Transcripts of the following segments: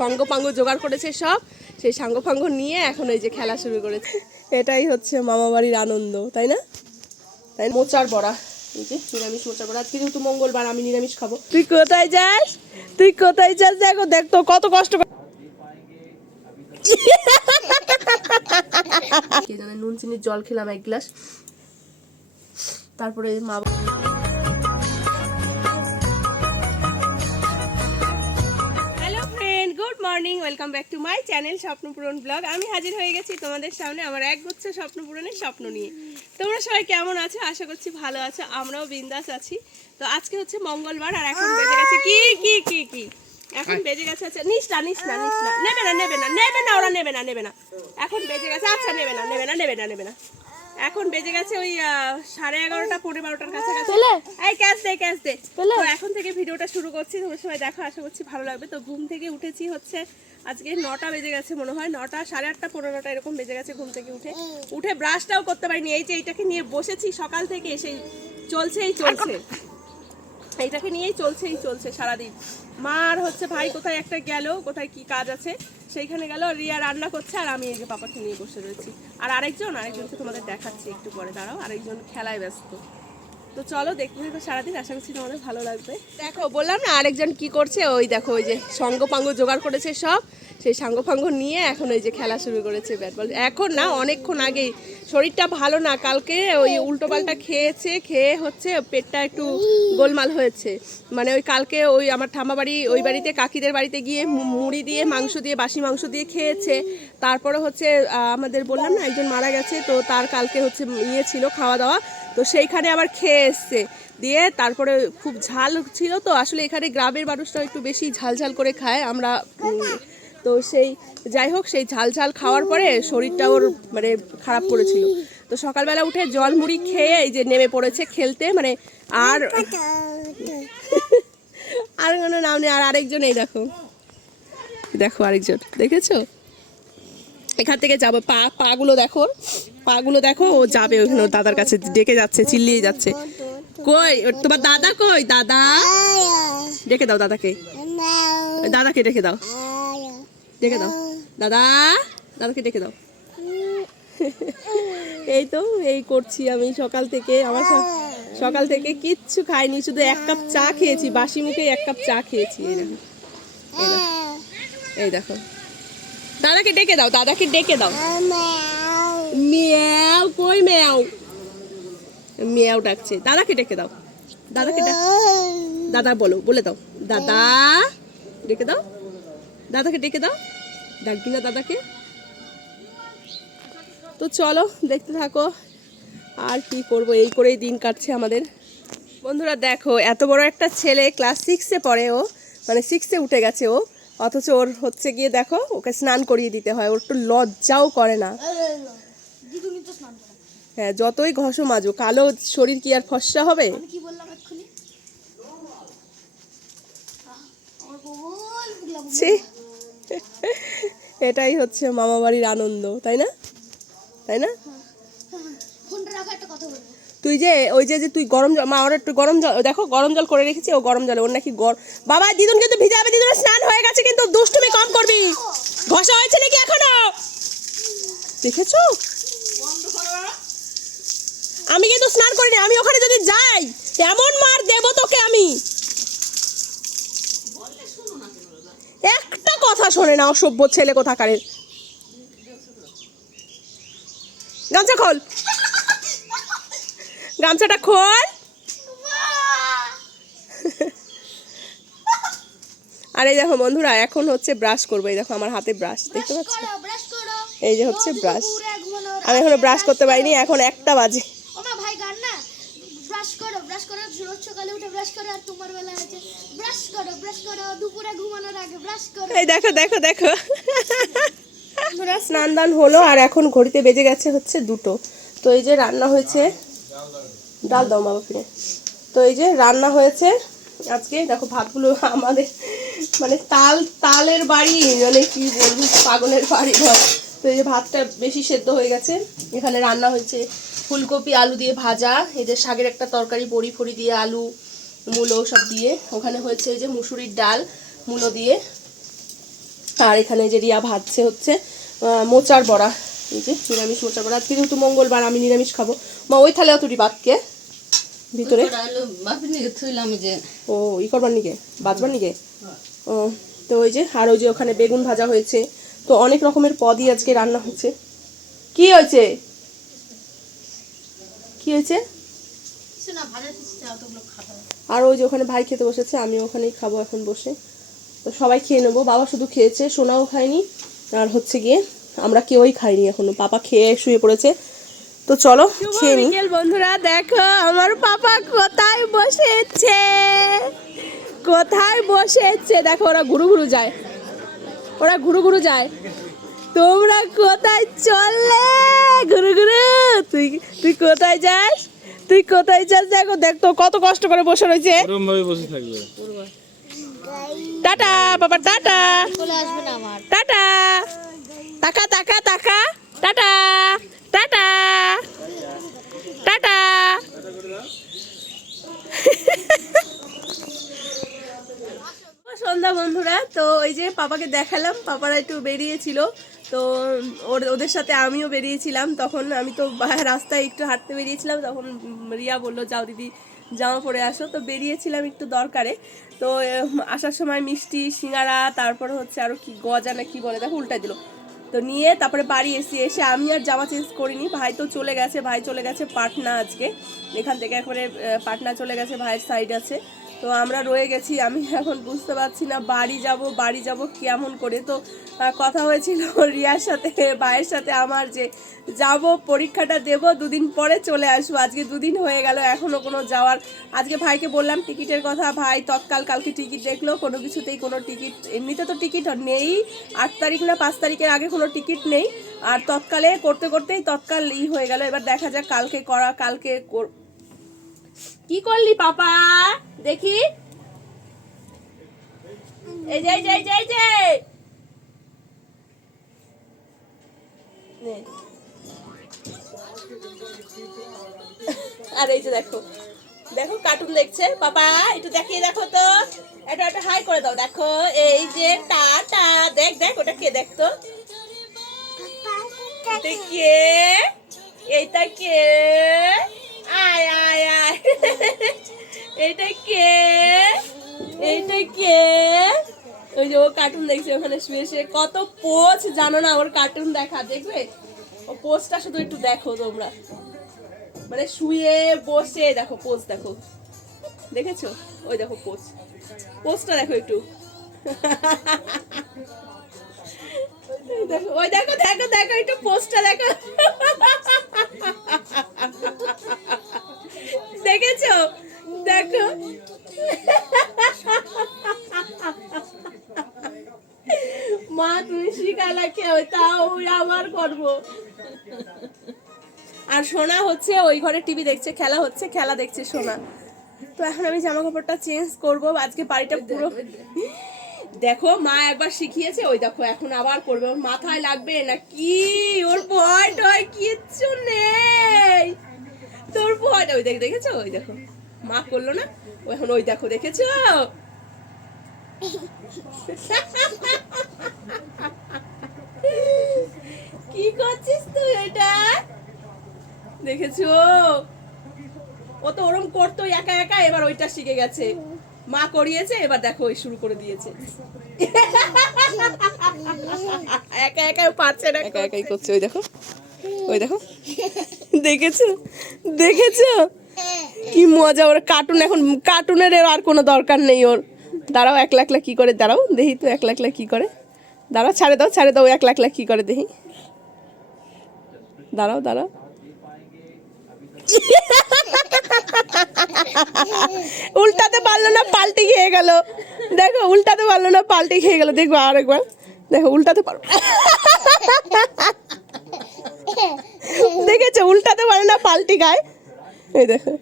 সঙ্গপাঙ্গ জোগাড় করেছে সব, সেই সাঙ্গপাঙ্গ নিয়ে এখন এই যে খেলা শুরু করেছে। এটাই হচ্ছে মামা বাড়ির আনন্দ, তাই না? তাই মোচার বড়া, এই যে নিরামিষ মোচার বড়া। আজকে যেহেতু মঙ্গলবার, আমি নিরামিষ খাবো। তুই কোথায় যাস? তুই কোথায় যাস? দেখো দেখ তো কত কষ্ট। নুন চিনির জল খেলাম 1 গ্লাস, তারপরে মা good morning, welcome back to my channel Swapnapuran blog. আমি হাজির হয়ে গেছি তোমাদের সামনে আমার একগুচ্ছ স্বপ্নপূরণের স্বপ্ন নিয়ে। তোমরা সবাই কেমন আছো? আশা করছি ভালো আছো, আমরাও বিন্দাস আছি। তো আজকে হচ্ছে মঙ্গলবার আর এখন বেজে গেছে কি কি কি কি এখন বেজে গেছে হচ্ছে নিস না নেবে না ওরা নেবে না এখন বেজে গেছে, আচ্ছা নেবে না এখন বেজে গেছে ওই 11:30 পৌনে 12টার কাছাকাছি। এই ক্যাশ দে। তো এখন থেকে ভিডিওটা শুরু করছি, তোমরা সবাই দেখো, আশা করছি ভালো লাগবে। তো ঘুম থেকে উঠেছি হচ্ছে আজকে 9টা বেজে গেছে মনে হয়, 9টা 8:30 পৌনে 9টা এরকম বেজে গেছে। ঘুম থেকে উঠে ব্রাশটাও করতে পারিনি। এই যে এইটাকে নিয়ে বসেছি সকাল থেকে, সেই চলছে এইটাকে নিয়েই চলছে সারাদিন। মার হচ্ছে ভাই কোথায় একটা গেল, কোথায় কি কাজ আছে সেইখানে গেল, রিয়া রান্না করছে আর আমি এই যে পাপাকে নিয়ে বসে রয়েছি। আর আরেকজনকে তোমাদের দেখাচ্ছি একটু পরে, দাঁড়াও। আরেকজন খেলায় ব্যস্ত। তো চলো দেখতে থাকো সারাদিন, আশা করছি তোমাদের ভালো লাগবে। দেখো বললাম না আরেকজন কি করছে, ওই দেখো ওই যে সঙ্গপাঙ্গ জোগাড় করেছে সব, সেই সাঙ্গপাঙ্গ নিয়ে এখন ওই যে খেলা শুরু করেছে ব্যাট বল। এখন না, অনেকক্ষণ আগেই। শরীরটা ভালো না, কালকে ওই উল্টোপাল্টা খেয়ে হচ্ছে পেটটা একটু গোলমাল হয়েছে। মানে ওই কালকে ওই আমার ঠাম্মা বাড়ি, ওই বাড়িতে কাকিদের বাড়িতে গিয়ে মুড়ি দিয়ে বাসি মাংস দিয়ে খেয়েছে। তারপরে হচ্ছে আমাদের বললাম না একজন মারা গেছে, তো তার কালকে হচ্ছে ছিল খাওয়া দাওয়া, তো সেইখানে আবার খেয়ে এসছে। দিয়ে তারপরে খুব ঝাল ছিল, তো আসলে এখানে গ্রামের মানুষরা একটু বেশি ঝাল করে খায়, আমরা তো সেই যাই হোক, সেই ঝাল খাওয়ার পরে শরীরটা ওর মানে খারাপ করেছিল। তো সকালবেলা উঠে জল মুড়ি খেয়ে এই যে নেমে পড়েছে খেলতে, মানে আর কোনো নাম নেই। আর আরেকজন এই দেখো আরেকজন, দেখেছো? এখান থেকে যাবো, পাগুলো দেখো, ও যাবে ওখানে দাদার কাছে, ডেকে যাচ্ছে, চিল্লিয়ে যাচ্ছে। কই তোমার দাদা? কই দাদা? ডেকে দাও দাদাকে ডেকে দাও দাদাকে ডেকে দাও। এই তো এই করছি আমি সকাল থেকে। সকাল থেকে কিচ্ছু খাইনি, শুধু 1 কাপ চা খেয়েছি, বাসি মুখে 1 কাপ চা খেয়েছি। এই দেখো দাদাকে ডেকে দাও মিয়াও। কই মিয়াও ডাকছে, দাদাকে ডেকে দাও। দাদা বলে দাও, দাদা ডেকে দাও, দাদাকে ডেকে দাও। ডাকবি না দাদাকে? তো চলো দেখতে থাকো, আর কি করব, এই করেই দিন কাটছে আমাদের। বন্ধুরা দেখো, এত বড় একটা ছেলে, ক্লাস 6-এ পড়ে, ও মানে 6-এ উঠে গেছে ও, অথচ ওর হচ্ছে গিয়ে দেখো ওকে স্নান করিয়ে দিতে হয়, ওর একটু লজ্জাও করে না। হ্যাঁ, যতই ঘষো মাজো, কালো শরীর কি আর ফর্সা হবে? এটাই হচ্ছে মামা বাড়ির আনন্দ, তাই না? তুই যে ওই যে তুই গরম জল, মা ওর একটু গরম জল দেখো, গরম জল করে রেখেছি, ও গরম জলে ওর নাকি বাবা দিদুন কিন্তু ভিজাবে, দিদুনের স্নান হয়ে গেছে, কিন্তু দুষ্টুমি কম করবি। ঘষা হয়েছে নাকি এখনো? দেখেছো? আমি কিন্তু স্নান করিনি, আমি ওখানে যদি যাই এমন মার দেব তোকে আমি। একটা কথা শোনে না, অসভ্য ছেলে কোথাকারের। গামছা খোল, গামছাটা খোল। আর এই দেখো বন্ধুরা, এখন হচ্ছে ব্রাশ করবো। এই দেখো আমার হাতে ব্রাশ, দেখতে পাচ্ছ? এই যে হচ্ছে ব্রাশ। আমি এখনো ব্রাশ করতে পারিনি, এখন 1টা বাজে। এই দেখো বন্ধুরা, স্নান দান হলো আর এখন ঘড়িতে বেজে গেছে হচ্ছে 2টো। তো এই যে রান্না হয়েছে, ডাল দাও মা বাপিনে। তো এই যে রান্না হয়েছে আজকে, দেখো ভাতগুলো আমাদের মানে তালের বাড়ি, মানে কি বলবো, পাগলের বাড়ি ঘর। তো এই যে ভাতটা বেশি সেদ্ধ হয়ে গেছে। এখানে রান্না হয়েছে ফুলকপি আলু দিয়ে ভাজা, এই যে শাকের একটা তরকারি বড়ি ফড়ি দিয়ে, আলু মূলো সব দিয়ে। ওখানে হয়েছে এই যে মুসুরির ডাল মূলো দিয়ে। আর এখানে যে রিয়া ভাজছে হচ্ছে মোচার বড়া, এই যে নিরামিষ মোচার বড়া। আজকে যেহেতু মঙ্গলবার আমি নিরামিষ খাবো। মা ওই থালে অতটি বাদকে ভিতরে ও ই করবার নিকে বাজবার নিকে ও। তো ওই যে আর ওই যে ওখানে বেগুন ভাজা হয়েছে। তো অনেক রকমের পদই আজকে রান্না হচ্ছে। কি হয়েছে কি হয়েছে? আর ওই যে ওখানে ভাই খেতে বসেছে, আমি ওখানেই খাবো এখন বসে। তো সবাই খেয়ে নেবো। বাবা শুধু খেয়েছে, সোনাও খায়নি, আর হচ্ছে গিয়ে আমরা কেউই খাইনি এখনো। পাপা খেয়ে শুয়ে পড়েছে। তো চলো খেয়ে নিই। বন্ধুরা দেখো আমার পাপা কোথায় বসেছে, কোথায় বসেছে দেখো। ওরা ঘুরু ঘুরু যায়, ওরা ঘুরু ঘুরু যায়। তোমরা কোথায় চললে ঘুরু ঘুরু? তুই তুই কোথায় যাস, তুই কোথায় যাস? দেখো দেখ তো কত কষ্ট করে বসে রয়েছে। টাটা বাবা, টাটা টাটা, টাকা টাকা টাকা, টাটা টাটা টাটা। সন্ধ্যা বন্ধুরা। তো ওই যে পাপাকে দেখালাম, পাপারা একটু বেরিয়েছিল, তো ওদের সাথে আমিও বেরিয়েছিলাম। তখন আমি তো রাস্তায় একটু হাঁটতে বেরিয়েছিলাম, তখন রিয়া বললো যাও দিদি জামা পরে আসো। তো বেরিয়েছিলাম একটু দরকারে। তো আসার সময় মিষ্টি সিঙ্গারা, তারপর হচ্ছে আরও কি গজা না কি বলে দেখো উল্টাই দিল। তো নিয়ে তারপরে বাড়ি এসে আমি আর জামা চেঞ্জ করিনি। ভাই তো চলে গেছে, ভাই চলে গেছে পাটনা। আজকে এখান থেকে একবারে পাটনা চলে গেছে, ভাইয়ের সাইড আছে। তো আমরা রয়ে গেছি। আমি এখন বুঝতে পারছি না বাড়ি যাব কেমন করে। তো কথা হয়েছিল রিয়ার সাথে ভাইয়ের সাথে আমার যে যাব, পরীক্ষাটা দেব, দুদিন পরে চলে আসবো। আজকে দুদিন হয়ে গেল এখনও কোনো যাওয়ার। আজকে ভাইকে বললাম টিকিটের কথা, ভাই তৎকাল কালকে টিকিট দেখলো, কোনো কিছুতেই কোনো টিকিট, এমনিতে তো টিকিট নেই 8 তারিখ না 5 তারিখের আগে কোনো টিকিট নেই। আর তৎকালে করতে করতেই তৎকাল হয়ে গেল। এবার দেখা যাক কালকে করা, কালকে কি করলি পাপা দেখি। এই যে আর এই যে দেখো দেখো কার্টুন দেখছে পাপা, একটু দেখিয়ে দেখো তো, এটা একটা হাই করে দাও। দেখো এই যে টাটা, দেখ দেখ ওটা কে, দেখতো কে, এইটা কে, আয় আয় আয়, এইটা কে, এইটা কে। ওই যে ও কার্টুন দেখছে ওখানে শুয়ে শুয়ে। কত পোজ জানো না ওর কার্টুন দেখা, দেখবে ও পোজটা শুধু একটু দেখো তোমরা, মানে শুয়ে বসে দেখো পোজ দেখো, দেখেছো? ওই দেখো পোজটা দেখো একটু। দেখো ওই দেখো দেখো দেখো একটু পোজটা দেখো। দেখেছো? দেখো মা তুমি শিখালা কেউ, তাও আবার করবো। আর সোনা হচ্ছে ওই ঘরে টিভি দেখছে, খেলা হচ্ছে, খেলা দেখছে সোনা। তো এখন আমি জামা কাপড়টা চেঞ্জ করবো। আজকে বাড়িটা পুরো দেখো মা একবার শিখিয়েছে, ওই দেখো এখন আবার করবে। ওর মাথায় লাগবে না কি, ওর ভয় টয় কিচ্ছু নেই। তোর ভয়টা ওই দেখেছো? ওই দেখো মা করলো না, এখন ওই দেখো দেখেছো? কি করছিস তুই এটা? দেখেছো? ও তো ওরম করতো একা একা, এবার ওইটা শিখে গেছে, মা করিয়েছে, এবার দেখো ওই শুরু করে দিয়েছে। একা একা পারছে না, একা একাই করছে। ওই দেখো ওই দেখো, দেখেছো দেখেছো কি মজা। ওর কার্টুন, এখন কার্টুনের আর কোনো দরকার নেই ওর। দাঁড়াও একলা একলা কি করে, দাঁড়াও দেখি তো একলা একলা কি করে। দাঁড়াও ছাড়ে দাও একলা একলা কি করে দেখি। দাঁড়াও দাঁড়াও, উল্টাতে পারলো না, পাল্টে খেয়ে গেল। দেখো উল্টাতে পারলো না, পাল্টে খেয়ে গেল। দেখবো আর একবার, দেখো উল্টাতে পারো। দেখেছো? উল্টাতে পারে না, পাল্টি খায়। এই দেখো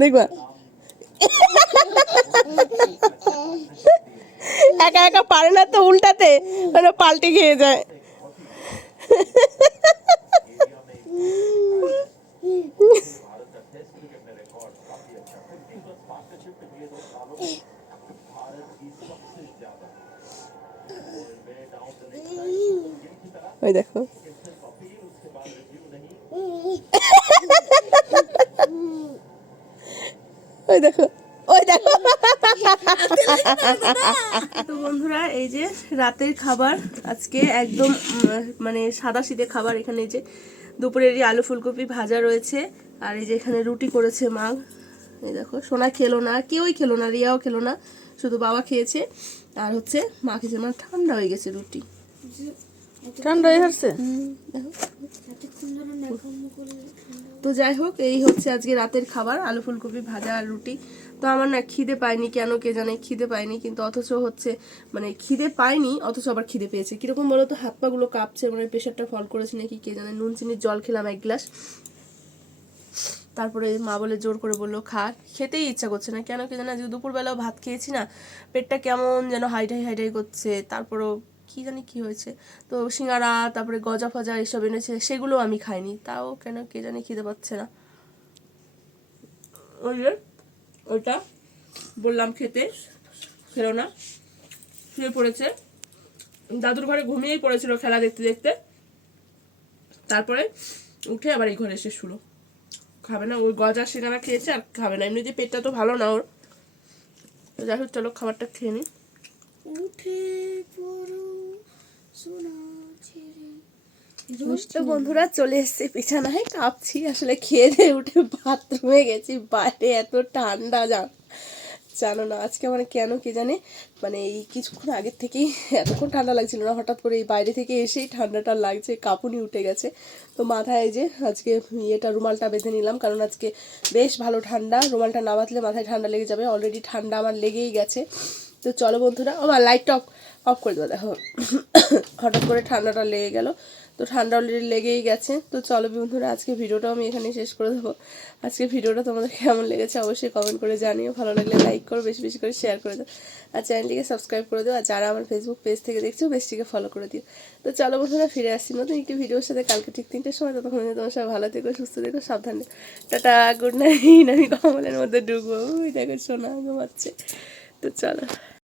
দেখবা, একা একা পারে না তো উল্টাতে, পাল্টি খেয়ে যায়। ওই দেখো ওই দেখো ওই দেখো। তো বন্ধুরা এই যে রাতের খাবার আজকে একদম মানে সাদা সিধে খাবার। এখানে এই যে দুপুরেরই আলু ফুলকপি ভাজা রয়েছে, আর এই যে এখানে রুটি করেছে মা। এই দেখো সোনা খেলো না, কেউই খেলো না, রিয়াও খেলো না, শুধু বাবা খেয়েছে। আর হচ্ছে মা খেয়েছে, মানে ঠান্ডা হয়ে গেছে রুটি, ঠান্ডা হয়ে আসছে। তো যাই হোক এই হচ্ছে আজকে রাতের খাবার, আলু ফুলকপি ভাজা আর রুটি। তো আমার না খিদে পায়নি, কেন কে জানে খিদে পায়নি, কিন্তু অথচ হচ্ছে মানে খিদে পায়নি অথচ আবার খিদে পেয়েছে। কিরকম বলো তো, হাত পা গুলো কাঁপছে, মানে প্রেশারটা ফল করেছে নাকি কে জানে। নুন চিনির জল খেলাম 1 গ্লাস, তারপরে মা বলে জোর করে বললো খা, খেতেই ইচ্ছা করছে না কেন কে জানে। আজকে দুপুরবেলাও ভাত খেয়েছি না, পেটটা কেমন যেন হাইটাই হাইটাই করছে। তারপরও কি জানি কি হয়েছে। তো সিঙ্গারা তারপরে গজা ফজা এসব এনেছে, সেগুলো আমি খাইনি, তাও কেন কে জানি খিদে পাচ্ছে না। ওই যে ওইটা বললাম খেতে, খেলো না, শুয়ে পড়েছে দাদুর ঘরে, ঘুমিয়েই পড়েছিল খেলা দেখতে দেখতে। তারপরে উঠে আবার এই ঘরে এসে শুলো, খাবে না। ওই গজা সিঙ্গারা খেয়েছে আর খাবে না, এমনিতে পেটটা তো ভালো না ওর। তো যাই হোক চলো খাবারটা খেয়ে নিই। উঠে পড়ো সোনা ছেড়ে। তো বন্ধুরা চলে এসেছি বিছানায়, কাঁপছি আসলে, খেয়ে দিয়ে উঠে বাথরুমে গেছি, বাইরে এত ঠান্ডা জানো না আজকে মানে কেন কি জানে, মানে এই কিছুক্ষণ আগের থেকেই এতক্ষণ ঠান্ডা লাগছিল না, হঠাৎ করে এই বাইরে থেকে এসেই ঠান্ডাটা লাগছে, কাঁপুনি উঠে গেছে। তো মাথায় এই যে আজকে ইয়েটা রুমালটা বেঁধে নিলাম, কারণ আজকে বেশ ভালো ঠান্ডা, রুমালটা না বাঁধলে মাথায় ঠান্ডা লেগে যাবে, অলরেডি ঠান্ডা আমার লেগেই গেছে। তো চলো বন্ধুরা, ও বা লাইটটা অফ করে দেবো, দেখো হঠাৎ করে ঠান্ডাটা লেগে গেল। তো ঠান্ডা অলরেডি লেগেই গেছে। তো চলো বন্ধুরা আজকে ভিডিওটাও আমি এখানেই শেষ করে দেবো। আজকে ভিডিওটা তোমাদের কেমন লেগেছে অবশ্যই কমেন্ট করে জানিও, ভালো লাগলে লাইক করো, বেশি বেশি করে শেয়ার করে দাও, আর চ্যানেলটিকে সাবস্ক্রাইব করে দিও, আর যারা আমার ফেসবুক পেজ থেকে দেখছো পেজটিকে ফলো করে দিও। তো চলো বন্ধুরা ফিরে আসছি নতুন একটি ভিডিওর সাথে কালকে ঠিক 3টের সময়। ততক্ষণ তোমার সবাই ভালো থেকো, সুস্থ থেকো, সাবধানে। Tata, good night. আমি কমলের মধ্যে ঢুকবো, ওই দেখো সোনা ঘুমাচ্ছে। তো চলো।